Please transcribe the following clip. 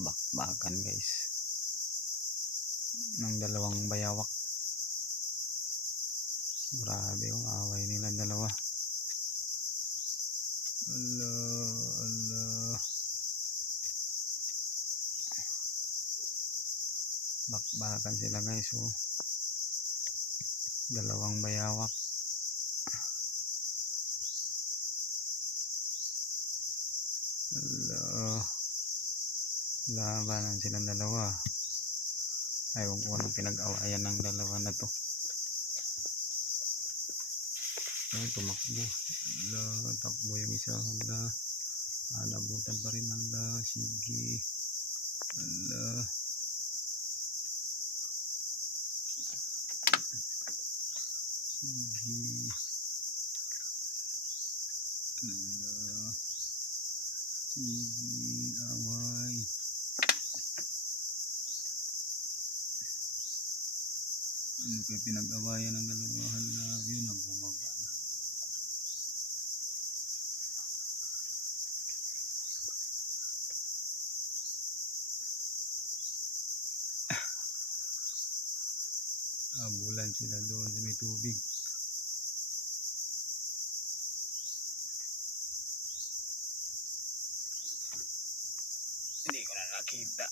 bakbakan guys ng dalawang bayawak. Grabe yung away nila dalawa. Ala, ala. Bakbakan sila guys, oh. Dalawang bayawak. Ala. Labanan silang dalawa. Ayaw ko anong pinag-awayan ng dalawa na to. Ay, tumakbo. Ala, takbo yung isa. Ala, nabutan pa rin. Ala, sige. Ala. Sige. Ala. Sige, away. Ano kayo pinag-awayan ng dalawa? Hala, yun, nagbumaba na. Abulan sila doon sa may tubig. Hindi ko na nakita.